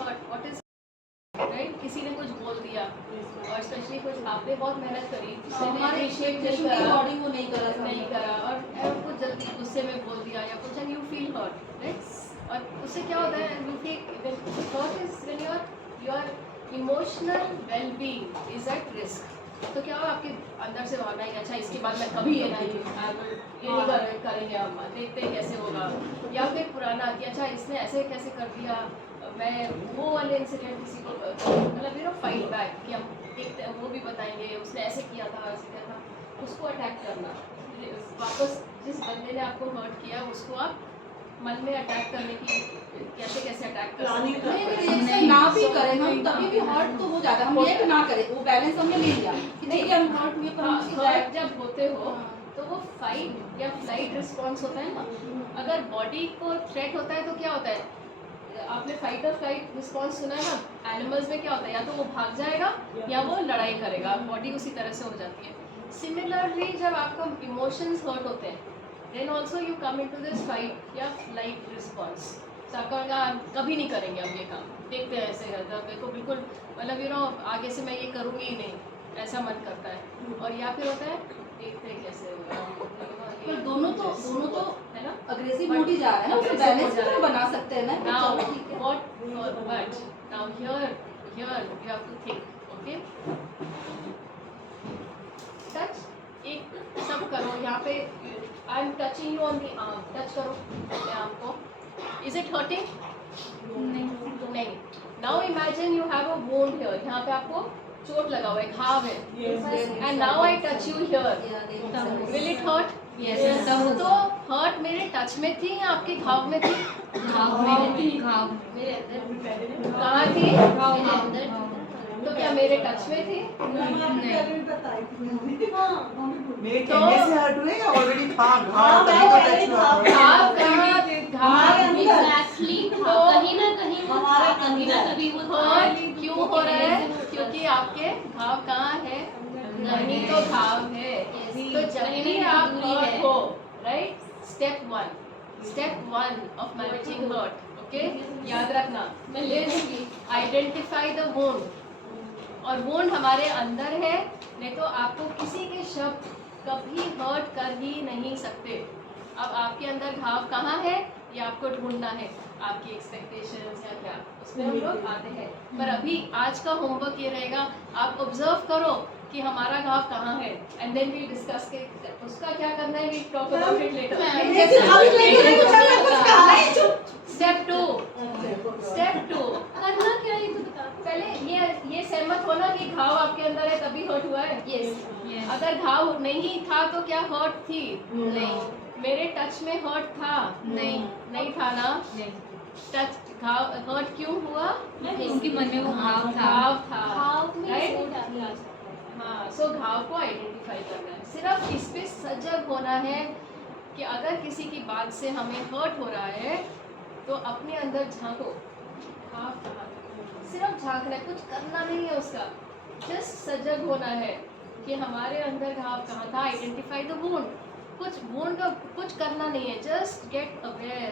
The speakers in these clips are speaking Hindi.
हर्ट, व्हाट इज राइट, किसी ने कुछ बोल दिया और स्पेशली कुछ आपने बहुत मेहनत करी, हमारे बॉडी वो नहीं करा और कुछ जल्दी गुस्से में बोल दिया या कुछ, and you feel hurt, right. और उससे क्या होता है, you feel hurt is when your emotional wellbeing is at risk. तो क्या हो, आपके अंदर से भावना है अच्छा इसके बाद मैं कभी ये नहीं करेंगे, हम देखते हैं कैसे होगा। या फिर पुराना कि अच्छा इसने ऐसे कैसे कर दिया, मैं वो वाले इंसिडेंट किसी को मतलब यू नो फाइट बैक कि हम देखते हैं, वो भी बताएंगे उसने ऐसे किया था ऐसे किया था, उसको अटैक करना वापस। जिस बंदे ने आपको हर्ट किया उसको आप मन में अटैक करने की कैसे कैसे अटैक कर सकते हैं। ना भी करें हम तभी भी हर्ट तो हो जाता है, हम ये भी ना करें, वो बैलेंस हमने ले लिया कि ठीक है हम हर्ट हुए पर हर्ट जब होते हो तो वो फाइट या फ्लाइट रिस्पॉन्स होता है ना। अगर बॉडी को थ्रेट होता है तो क्या होता है, आपने फाइट और फ्लाइट रिस्पॉन्स सुना है ना, एनिमल्स में क्या होता है, या तो वो भाग जाएगा या वो लड़ाई करेगा, बॉडी उसी तरह से हो जाती है। सिमिलरली जब आपका इमोशंस हर्ट होते हैं then also you come into this fight या फ्लाइट रिस्पॉन्स। तो आपका कभी नहीं करेंगे हम ये काम, देखते हैं ऐसे रहता है, मेरे को बिल्कुल मतलब यू नो आगे से मैं ये करूँगी ही नहीं, ऐसा मन करता है। और या फिर होता है देखते हैं कैसे होगा, पर दोनों तो है ना, अग्रेसिव मोड ही जा रहा है ना, तो बैलेंस भी तो बना सकते हैं ना। Now what now here you have to think, okay? Touch, एक सब करो यहाँ पे, I am touching you on the arm, touch करो अपने आर्म को। Is it hurting? नहीं। Now imagine you have a wound here, यहाँ पे आपको चोट लगा हुआ है, घाव है, and now I touch you here, will it hurt? Yes, तो हर्ट मेरे टच में थी या आपके घाव में थी? घाव में थी। घाव कहाँ थी? तो क्या मेरे टच में थी? मेरे कहने से हर्ट हुए या ऑलरेडी था घाव, तभी तो टच हुआ। घाव कहाँ थे? घाव एग्जैक्टली, कहीं ना कहीं वो हर्ट क्यों हो रहा है? क्योंकि आपके घाव कहाँ है? नहीं तो घाव है। तो जब भी आप हर्ट हो, right, step one of managing hurt, okay, याद रखना, आइडेंटिफाई द वुंड। और वुंड हमारे अंदर है, नहीं तो आपको किसी के शब्द कभी हर्ट कर ही नहीं सकते। अब आपके अंदर घाव कहाँ है ये आपको ढूंढना है, आपकी एक्सपेक्टेशंस या क्या, उसमें हम लोग आते हैं। पर अभी आज का होमवर्क ये रहेगा, आप ऑब्जर्व करो कि हमारा घाव कहाँ है, एंड देन वी डिस्कस के उसका क्या करना है, we talk about it later. Step two करना क्या है तो बता। पहले ये सहमत होना कि घाव आपके अंदर है तभी हर्ट हुआ है। यस। अगर घाव नहीं था तो क्या हर्ट थी? नहीं। मेरे टच में हर्ट था? नहीं था ना। टच घाव हर्ट क्यों हुआ? उनके मन में वो घाव था। राइट, हाँ। सो घाव को आइडेंटिफाई करना है, सिर्फ इस पे सजग होना है कि अगर किसी की बात से हमें हर्ट हो रहा है तो अपने अंदर झांको, घाव कहाँ है, सिर्फ झांकना है, कुछ करना नहीं है उसका, जस्ट सजग होना है कि हमारे अंदर घाव कहाँ था। आइडेंटिफाई द वुंड, कुछ वुंड का कुछ करना नहीं है, जस्ट गेट अवेयर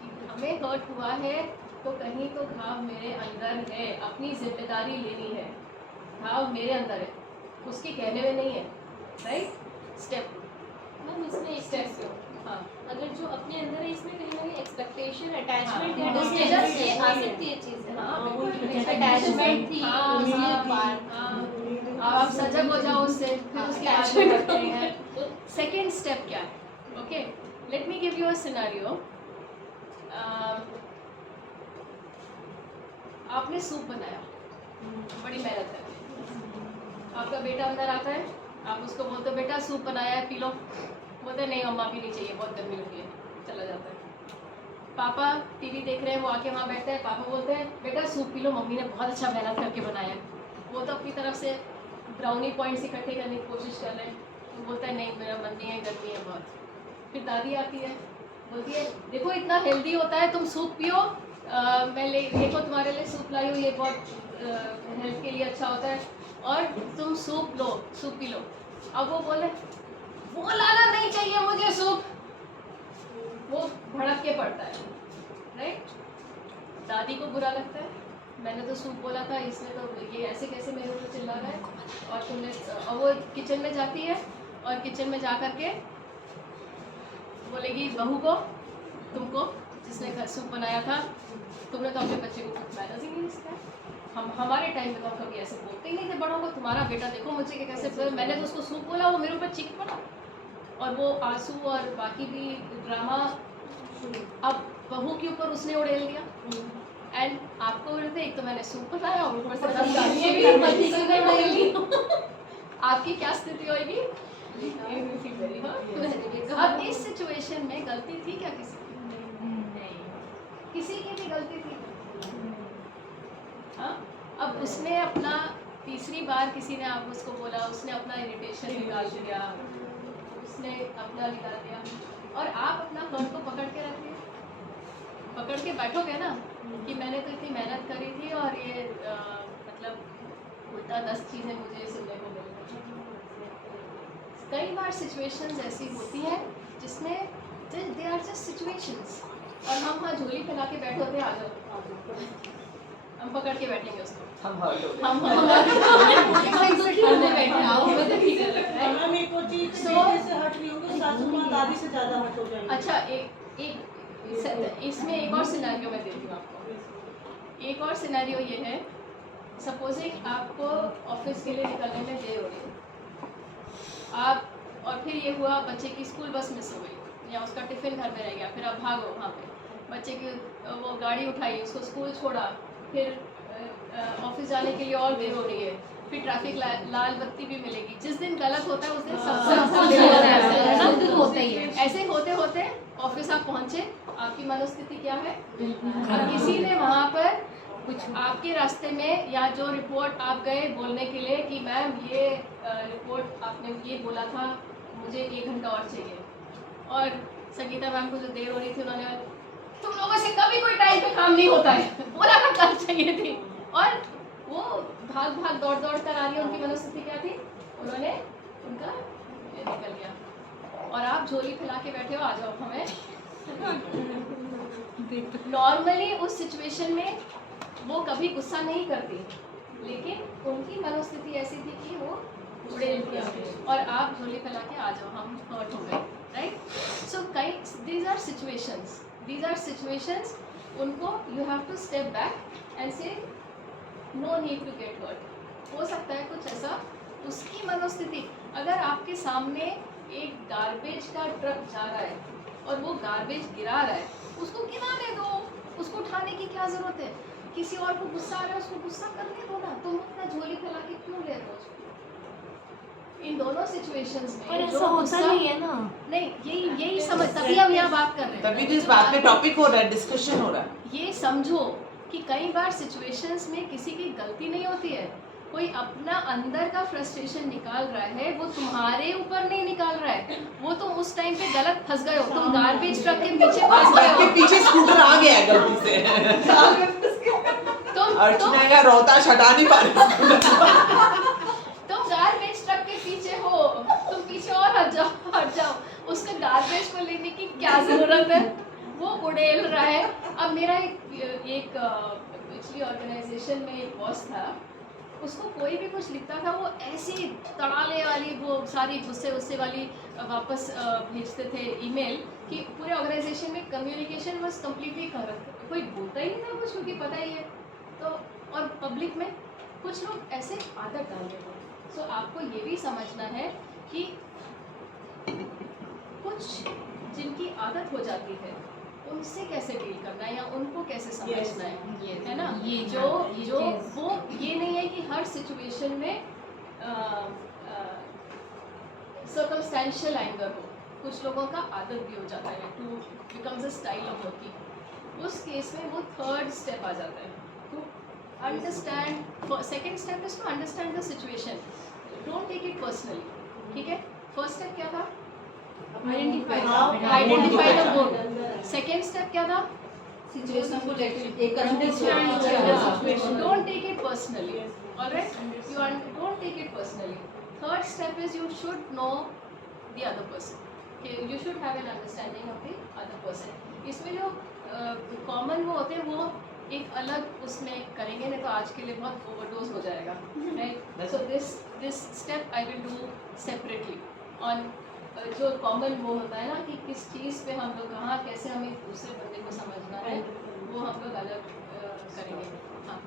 कि हमें हर्ट हुआ है तो कहीं तो घाव मेरे अंदर है, अपनी जिम्मेदारी लेनी है, घाव मेरे अंदर है, उसके कहने में नहीं है। राइट, स्टेप मैम इसमें एक स्टेप हाँ, अगर जो अपने अंदर है इसमें कहीं ना कहीं एक्सपेक्टेशन, अटैचमेंट या हाँ, डिस्टेंस से आ सकती है चीज़। हाँ, बिल्कुल अटैचमेंट थी आप सजग हो जाओ उससे, फिर उसके बाद में करते हैं। सेकेंड स्टेप क्या है? Okay, let me give you a scenario. आपने सूप बनाया, बड़ी मेहनत है, आपका बेटा अंदर आता है, आप उसको बोलते हो बेटा सूप बनाया है पी लो, बोलते नहीं मम्मा भी नहीं चाहिए, बहुत गर्मी लगी है, चला जाता है। पापा टीवी देख रहे हैं, वो आके वहाँ बैठते हैं, पापा बोलते हैं बेटा सूप पी लो, मम्मी ने बहुत अच्छा मेहनत करके बनाया है। वो तो अपनी तरफ से ब्राउनी पॉइंट्स इकट्ठे करने की कोशिश कर रहे हैं, तो बोलता है नहीं मेरा मन नहीं है, गर्मी है बहुत। फिर दादी आती है, बोलती है देखो इतना हेल्दी होता है, तुम सूप पियो, मैं देखो तुम्हारे लिए सूप लाई हूँ, ये बहुत हेल्थ के लिए अच्छा होता है, और तुम सूप लो, सूप पी लो। अब वो बोले वो लाना नहीं चाहिए मुझे सूप, वो भड़क के पड़ता है। राइट, दादी को बुरा लगता है, मैंने तो सूप बोला था, इसने तो ये ऐसे कैसे मेरे ऊपर चिल्ला रहा है। और तुमने और वो किचन में जाती है और किचन में जा कर के बोलेगी बहू को, तुमको जिसने घर सूप बनाया था, तुमने तो अपने बच्चे को कुछ मैनर्स ही नहीं सिखाया। हमारे टाइम में तो हम कभी ऐसे बोलते ही नहीं थे बड़ों को, तुम्हारा बेटा देखो मुझे कि कैसे, मैंने तो उसको सूप बोला, वो मेरे ऊपर चीख पड़ा। और वो आंसू और बाकी भी ड्रामा अब बहू के ऊपर उसने उड़ेल दिया। एंड आपको बोलते एक तो मैंने सूप बनाया और ऊपर से 10 गालियाँ भी पति से ने उड़ेल दी। आपकी क्या स्थिति होगी? अब इस सिचुएशन में गलती थी क्या किसी की? नहीं, किसी की भी गलती थी। हाँ, अब उसने अपना तीसरी बार किसी ने आप उसको बोला, उसने अपना इरिटेशन निकाल दिया, उसने अपना निकाल दिया, और आप अपना हर्ट को पकड़ के रख लिया, पकड़ के बैठोगे ना कि मैंने तो इतनी मेहनत करी थी और ये मतलब उल्टा 10 चीज़ें मुझे सुनने को मिल गई। कई बार सिचुएशंस ऐसी होती हैं जिसमें दे आर जस्ट सिचुएशंस, और हम वहाँ झोली फैला के बैठे होते हैं, आ जाओ हम पकड़ के बैठेंगे उसको, हम हर्ट हो गए। हम बैठे आओ, हमें तो ठीक लग रहा है। हम एक और चीज से हट नहीं होंगे, सासू माँ दादी से ज्यादा हट हो जाएंगे। अच्छा, एक इसमें एक और सिनेरियो मैं देती हूँ आपको। एक और सिनेरियो ये है, सपोजिंग आपको ऑफिस के लिए निकलने में देर हो रही है, आप और फिर ये हुआ बच्चे की स्कूल बस मिस हो गई या उसका टिफ़िन घर में रह गया, फिर आप भागो वहाँ पे, बच्चे की वो गाड़ी उठाई, उसको स्कूल छोड़ा, फिर ऑफिस जाने के लिए और देर हो रही है, फिर ट्रैफिक लाल बत्ती भी मिलेगी। जिस दिन गलत होता है उस दिन सब होता ही है। ऐसे होते होते ऑफिस आप पहुँचे, आपकी मनोस्थिति क्या है? किसी ने वहाँ पर कुछ आपके रास्ते में, या जो रिपोर्ट आप गए बोलने के लिए कि मैम ये रिपोर्ट आपने ये बोला था, मुझे 1 घंटा और चाहिए, और संगीता मैम को जो देर हो रही थी उन्होंने, तुम लोगों से कभी कोई टाइम पे काम नहीं होता है, बोला था कल चाहिए थी, और वो भाग भाग दौड़ दौड़ कर आ रही है। उनकी मनोस्थिति क्या थी? उन्होंने उनका ये निकल गया, और आप झोली फैला के बैठे हो, आ जाओ हमें। नॉर्मली उस सिचुएशन में वो कभी गुस्सा नहीं करती, लेकिन उनकी मनोस्थिति ऐसी थी कि वो उड़ेल दिया, और आप झोली फैला के आ जाओ, हम हर्ट हो गए, राइट? सो कई दीज आर सिचुएशंस, उनको you have to step back and say no need to get hurt. हो सकता है कुछ ऐसा उसकी मनोस्थिति, अगर आपके सामने एक गार्बेज का ट्रक जा रहा है और वो गार्बेज गिरा रहा है, उसको गिराने दो, उसको उठाने की क्या ज़रूरत है? किसी और को गुस्सा आ रहा है, उसको गुस्सा करने दो ना, तुम अपना झोली फैला के क्यों ले रहे हो उसको? इन दोनों सिचुएशंस में पर ऐसा होता नहीं है ना। नहीं, यही समझ, तभी हम यहाँ बात कर रहे हैं, तभी जिस बात पे टॉपिक हो रहा है, डिस्कशन हो रहा है। ये समझो कि कई बार सिचुएशंस में किसी की गलती नहीं होती है, कोई अपना अंदर का फ्रस्ट्रेशन निकाल रहा है, वो तुम्हारे ऊपर नहीं निकाल रहा है, वो तुम उस टाइम पे गलत फंस गए हो, तुम गार्बेज ट्रक के पीछे फंस गए हो, के पीछे स्कूटर आ गया है गलती से। अर्चना का रोहताश हटा नहीं पा रही। तुम गार्बेज ट्रक के पीछे हो, तुम पीछे और हट जाओ, उसको गार्बेज को लेने की क्या जरूरत है? वो उड़ेल रहा है। अब मेरा एक पिछली ऑर्गेनाइजेशन में एक बॉस था, उसको कोई भी कुछ लिखता था, वो ऐसी तड़ाले वाली, वो सारी गुस्से वाली वापस भेजते थे ईमेल, कि पूरे ऑर्गेनाइजेशन में कम्युनिकेशन वाज कम्प्लीटली करप्ट, कोई बोलता ही नहीं था कुछ, क्योंकि पता ही है तो। और पब्लिक में कुछ लोग ऐसे आदत डाल देते हैं। सो आपको ये भी समझना है कि कुछ जिनकी आदत हो जाती है उनसे कैसे डील करना है, या उनको कैसे समझना है ना? ये जो वो ये नहीं है कि हर सिचुएशन में सर्कमस्टेंशियल एंगर हो, कुछ लोगों का आदत भी हो जाता है, to becomes a style of working. उस केस में वो 3rd स्टेप आ जाता है, to understand. 2nd step is to understand the situation, don't take it personally, ठीक है? 1st स्टेप क्या था? Identify the good. 2nd step क्या था? सिचुएशन को एक understand, don't take it personally, alright? You don't take it personally. 3rd step is you should know the other person, you should have an understanding of the other person. इसमें जो कॉमन वो होते हैं, वो एक अलग उसमें करेंगे, नहीं तो आज के लिए बहुत ओवरडोज हो जाएगा, right. So this step I will do separately on जो कॉमन वो होता है ना कि किस चीज़ पे हम लोग कहाँ कैसे हमें दूसरे बंदे को समझना है, वो हम लोग अलग करेंगे। हाँ,